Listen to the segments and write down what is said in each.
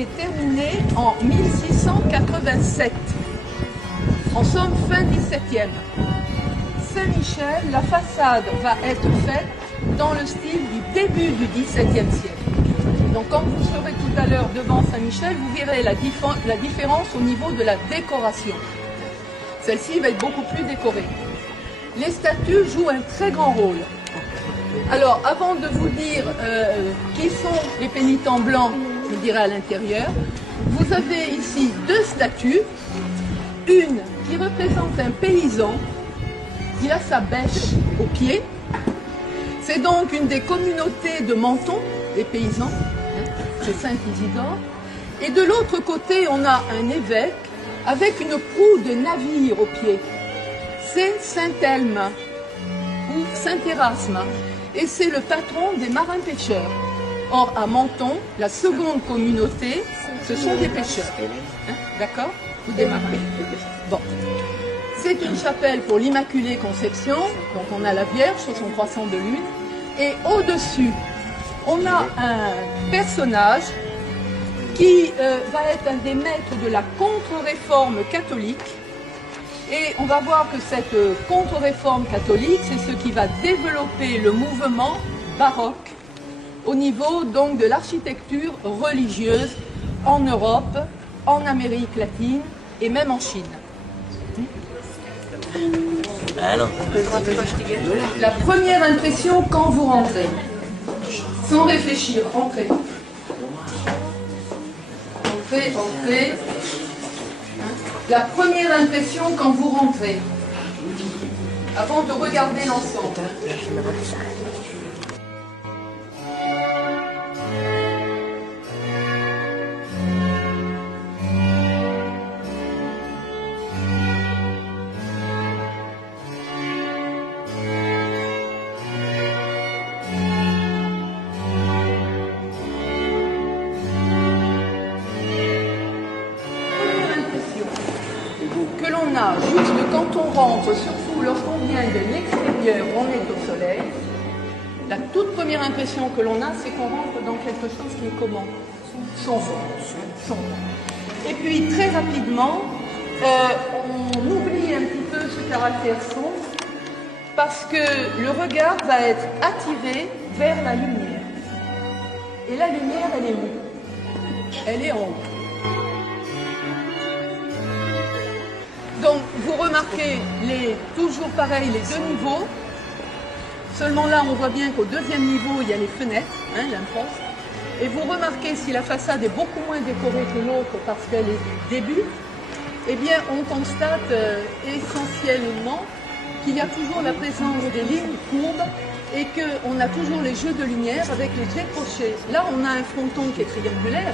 été terminé en 1687. En somme, fin 17e. Saint-Michel, la façade va être faite dans le style du début du XVIIe siècle. Donc quand vous serez tout à l'heure devant Saint-Michel, vous verrez la différence au niveau de la décoration. Celle-ci va être beaucoup plus décorée. Les statues jouent un très grand rôle. Alors, avant de vous dire qui sont les pénitents blancs, je dirais à l'intérieur, vous avez ici deux statues. Une qui représente un paysan qui a sa bêche au pied. C'est donc une des communautés de Menton, des paysans, c'est Saint-Isidore. Et de l'autre côté, on a un évêque avec une proue de navire au pied. C'est Saint-Elme ou Saint-Érasme. Et c'est le patron des marins-pêcheurs. Or, à Menton, la seconde communauté, ce sont des pêcheurs. Hein, d'accord? Ou des marins. Bon. C'est une chapelle pour l'Immaculée Conception. Donc, on a la Vierge sur son croissant de lune. Et au-dessus, on a un personnage qui va être un des maîtres de la contre-réforme catholique. Et on va voir que cette contre-réforme catholique, c'est ce qui va développer le mouvement baroque au niveau donc de l'architecture religieuse en Europe, en Amérique latine et même en Chine. La première impression quand vous rentrez, sans réfléchir, entrez. Entrez. La première impression quand vous rentrez, avant de regarder l'ensemble. Juste quand on rentre, surtout lorsqu'on vient de l'extérieur, on est au soleil, la toute première impression que l'on a, c'est qu'on rentre dans quelque chose qui est comment? Sombre. Et puis très rapidement, on oublie un petit peu ce caractère sombre parce que le regard va être attiré vers la lumière. Et la lumière, elle est où? Elle est en haut. Donc, vous remarquez toujours pareil, les deux niveaux. Seulement là, on voit bien qu'au deuxième niveau, il y a les fenêtres, l'imposte. Et vous remarquez, si la façade est beaucoup moins décorée que l'autre parce qu'elle est début, eh bien, on constate essentiellement qu'il y a toujours la présence des lignes courbes et qu'on a toujours les jeux de lumière avec les décrochés. Là, on a un fronton qui est triangulaire,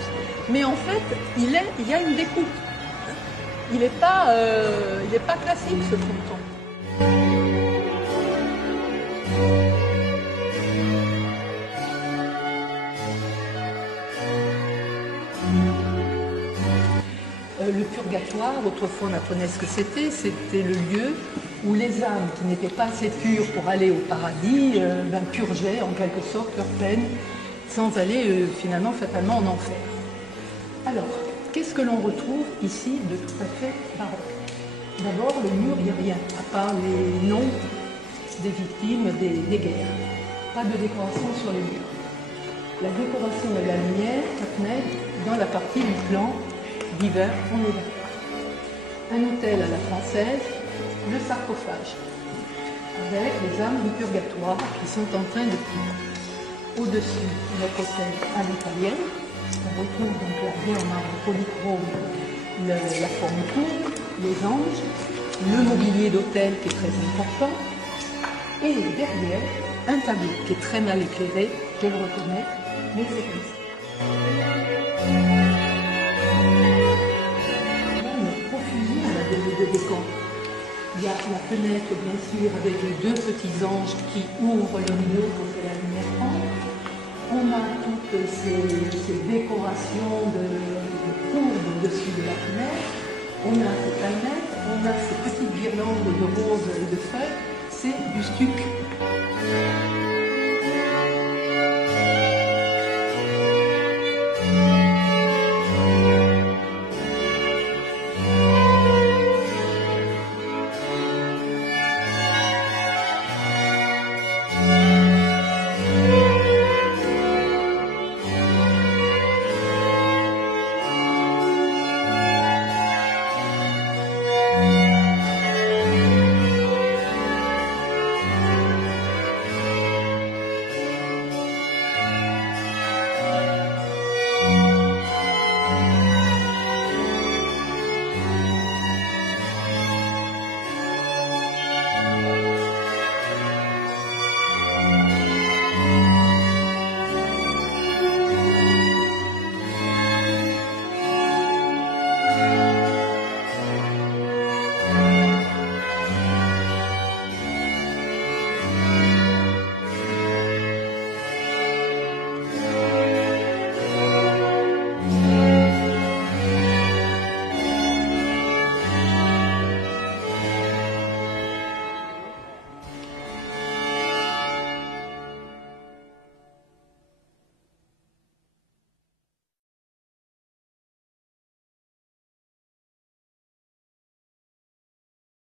mais en fait, il y a une découpe. Il n'est pas classique, ce fronton. Le purgatoire, autrefois on apprenait ce que c'était le lieu où les âmes qui n'étaient pas assez pures pour aller au paradis purgeaient en quelque sorte leur peine sans aller finalement fatalement en enfer. Alors, qu'est-ce que l'on retrouve ici de tout à fait baroque? D'abord, le mur, il n'y a rien, à part les noms des victimes des guerres. Pas de décoration sur les murs. La décoration et la lumière, ça tenait dans la partie du plan d'hiver, on est d'accord. Un autel à la française, le sarcophage, avec les âmes du purgatoire qui sont en train de prier. Au-dessus, notre autel à l'italienne. On retrouve donc la vie en marbre polychrome, la forme courbe, les anges, le mobilier d'hôtel qui est très important, et derrière, un tableau qui est très mal éclairé, je le reconnais, mais c'est comme ça. Là, on a profusion de décors. Il y a la fenêtre, bien sûr, avec les deux petits anges qui ouvrent le rideau pour que la lumière entre. On a toutes ces décorations de courbes au-dessus de la fenêtre. On a cette almette, on a ces petites guirlandes de roses et de feuilles. C'est du stuc.